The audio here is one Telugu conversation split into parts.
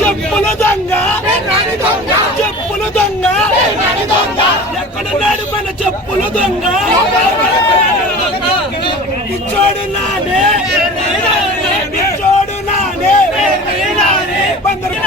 చెప్పుల దొంగ చెప్పుల దొంగ ఎక్కడ నడిపిన చెప్పుల దొంగ పిచ్చోడు నానే పిచ్చోడు నానే బందరు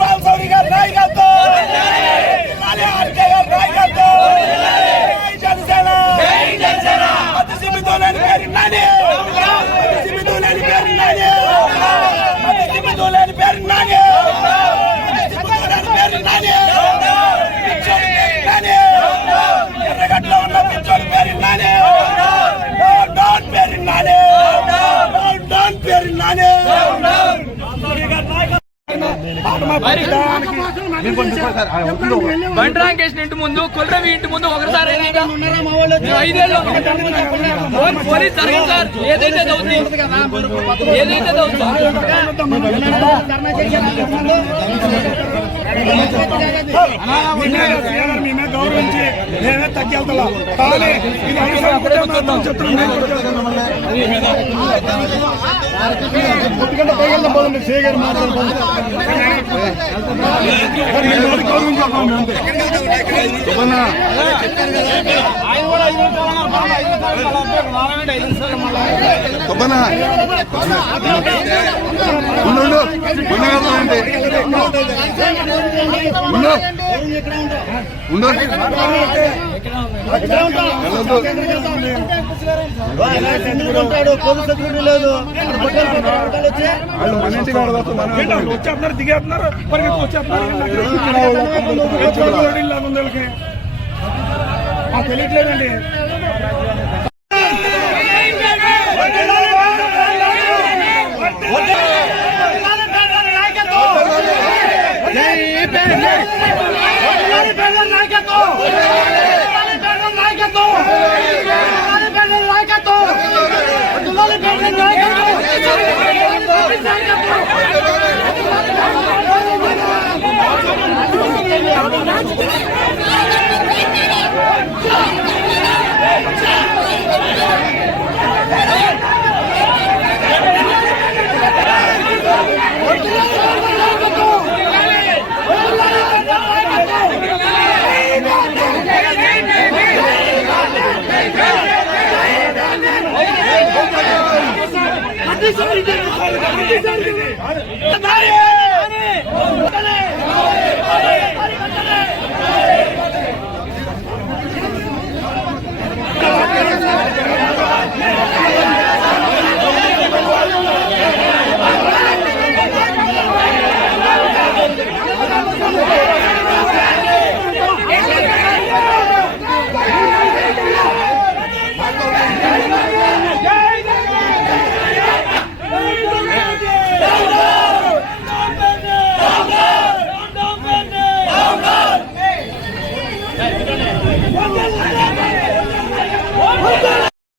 బాలసౌరి గారు నాయకత్వం జనసేన అతిశిబితోలేని పేరు నాని అతిశిబితోలేని పేరు నాని అతిశిబితోలేని పేరు నాని అతిశిబితోలేని పేరు నాని పిచ్చోడి పేరు నాని ఎర్రగడ్డలో ఉన్న పిచ్చోడి పేరు నాని డౌన్ పేరు నాని డౌన్ పేరు నాని బండ్రాంకేష్ ఇంటి ముందు కుల్రవి ఇంటి ముందు ఒకసారి 5 ఏళ్ళు పోలీస్ జరగదు సార్. ఏదైతే అవుతుంది ఏదైతే మేమే గౌరవించి మేమే తగ్గెళ్తాం. కానీ ఇది కొద్దిగంట పైగా పోదండి సేగర్ మాట్లాడుతుంది. పోలీస్ సెక్యూరిటీ లేదు వచ్చేస్తున్నారు దిగేస్తున్నారు పరిగెత్తి వచ్చేస్తున్నారు తెలియట్లేదండి.